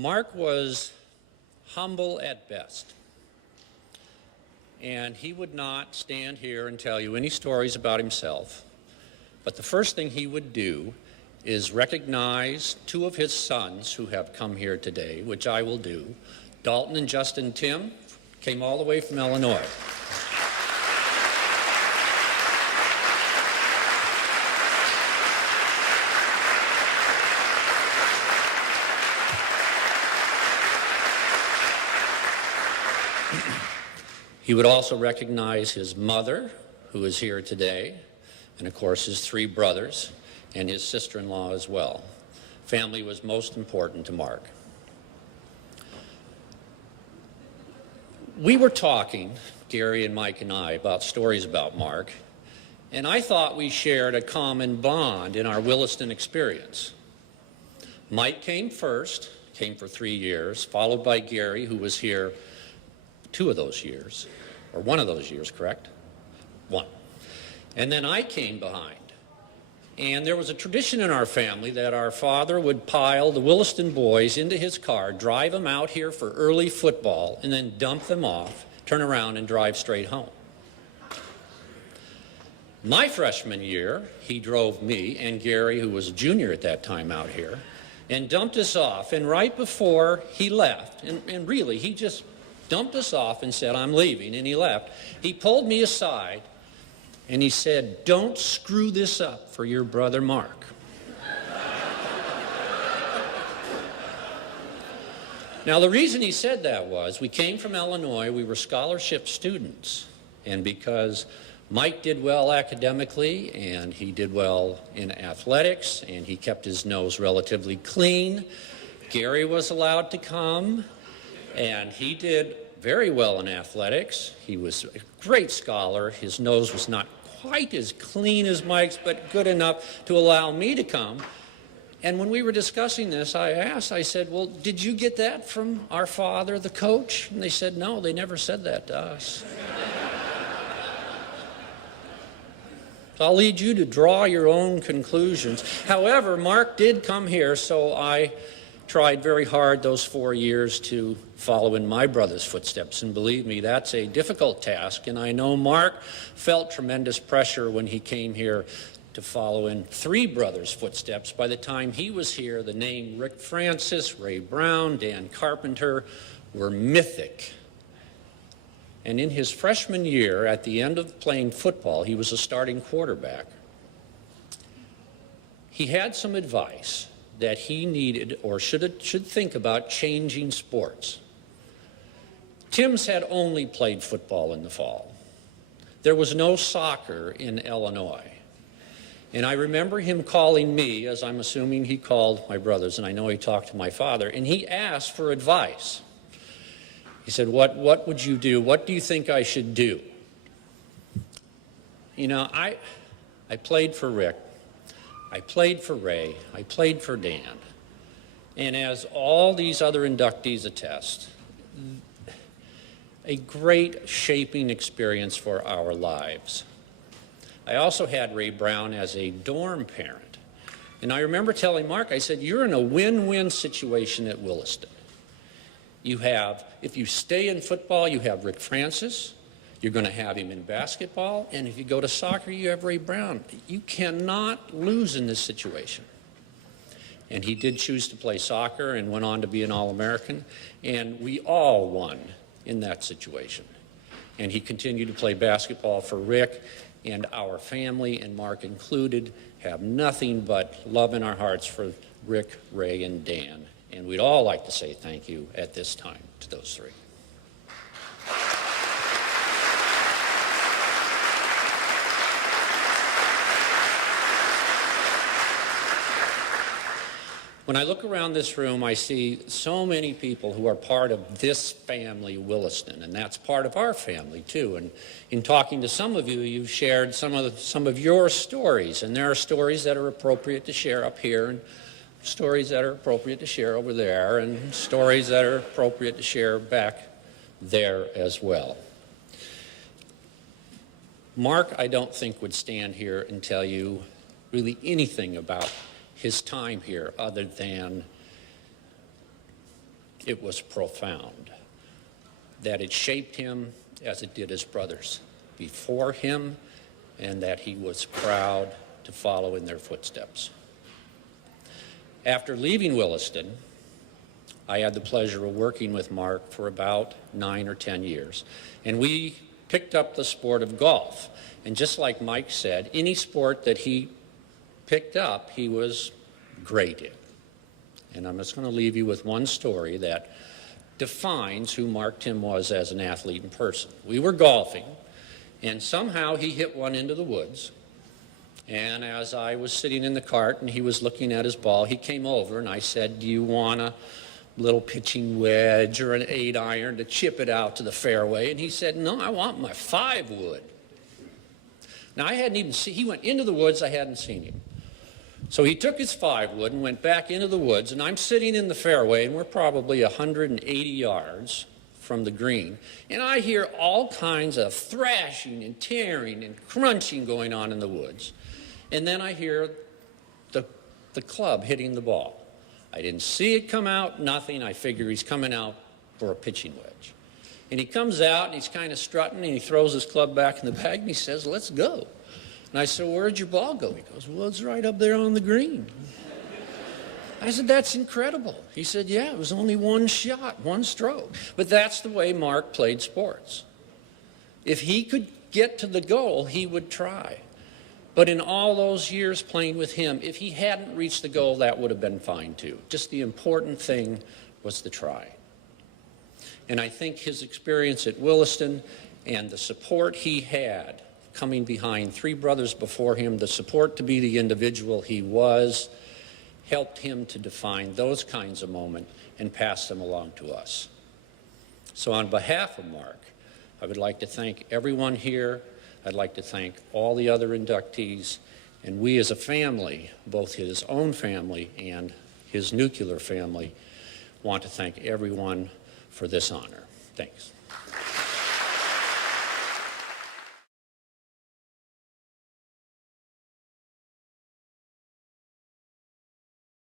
Mark was humble at best, and he would not stand here and tell you any stories about himself. But the first thing he would do is recognize two of his sons who have come here today, which I will do. Dalton and Justin Timm came all the way from Illinois. He would also recognize his mother, who is here today, and of course his three brothers, and his sister-in-law as well. Family was most important to Mark. We were talking, Gary and Mike and I, about stories about Mark, and I thought we shared a common bond in our Williston experience. Mike came first, came for 3 years, followed by Gary, who was here 2 of those years, or 1 of those years, correct? 1. And then I came behind. And there was a tradition in our family that our father would pile the Williston boys into his car, drive them out here for early football, and then dump them off, turn around, and drive straight home. My freshman year, he drove me and Gary, who was a junior at that time, out here, and dumped us off. And right before he left, and really, he just dumped us off and said, "I'm leaving," and he left. He pulled me aside and he said, "Don't screw this up for your brother Mark." Now, the reason he said that was we came from Illinois, we were scholarship students, and because Mike did well academically and he did well in athletics and he kept his nose relatively clean, Gary was allowed to come. And he did very well in athletics. He was a great scholar. His nose was not quite as clean as Mike's, but good enough to allow me to come. And when we were discussing this, I said, "Well, did you get that from our father, the coach?" And they said, "No, they never said that to us." So I'll lead you to draw your own conclusions. However, Mark did come here, so I tried very hard those 4 years to follow in my brother's footsteps, and believe me, that's a difficult task. And I know Mark felt tremendous pressure when he came here to follow in 3 brothers' footsteps. By the time he was here, the name Rick Francis, Ray Brown, Dan Carpenter were mythic. And in his freshman year, at the end of playing football, he was a starting quarterback. He had some advice that he needed or should think about changing sports. Timms had only played football in the fall. There was no soccer in Illinois. And I remember him calling me, as I'm assuming he called my brothers, and I know he talked to my father, and he asked for advice. He said, what would you do? What do you think I should do? You know, I played for Rick. I played for Ray, I played for Dan, and as all these other inductees attest, a great shaping experience for our lives. I also had Ray Brown as a dorm parent, and I remember telling Mark, I said, "You're in a win-win situation at Williston. You have, if you stay in football, you have Rick Francis. You're going to have him in basketball, and if you go to soccer, you have Ray Brown. You cannot lose in this situation." And he did choose to play soccer and went on to be an All-American, and we all won in that situation. And he continued to play basketball for Rick, and our family, and Mark included, have nothing but love in our hearts for Rick, Ray, and Dan. And we'd all like to say thank you at this time to those 3. When I look around this room, I see so many people who are part of this family, Williston, and that's part of our family too. And in talking to some of you, you've shared some of your stories, and there are stories that are appropriate to share up here, and stories that are appropriate to share over there, and stories that are appropriate to share back there as well. Mark, I don't think, would stand here and tell you really anything about his time here other than it was profound, that it shaped him as it did his brothers before him, and that he was proud to follow in their footsteps. After leaving Williston, I had the pleasure of working with Mark for about 9 or 10 years, and we picked up the sport of golf. And just like Mike said, any sport that he picked up, he was great in. And I'm just going to leave you with one story that defines who Mark Timm was as an athlete and person. We were golfing, and somehow he hit one into the woods. And as I was sitting in the cart and he was looking at his ball, he came over and I said, "Do you want a little pitching wedge or an 8-iron to chip it out to the fairway?" And he said, "No, I want my 5-wood." Now, I hadn't even seen, he went into the woods, I hadn't seen him. So he took his 5-wood and went back into the woods, and I'm sitting in the fairway, and we're probably 180 yards from the green, and I hear all kinds of thrashing and tearing and crunching going on in the woods. And then I hear the club hitting the ball. I didn't see it come out, nothing. I figure he's coming out for a pitching wedge. And he comes out, and he's kind of strutting, and he throws his club back in the bag, and he says, "Let's go." And I said, "Where'd your ball go?" He goes, "Well, it's right up there on the green." I said, "That's incredible." He said, "Yeah, it was only one shot, one stroke." But that's the way Mark played sports. If he could get to the goal, he would try. But in all those years playing with him, if he hadn't reached the goal, that would have been fine too. Just the important thing was the try. And I think his experience at Williston and the support he had coming behind 3 brothers before him, the support to be the individual he was, helped him to define those kinds of moments and pass them along to us. So on behalf of Mark, I would like to thank everyone here. I'd like to thank all the other inductees, and we as a family, both his own family and his nuclear family, want to thank everyone for this honor. Thanks.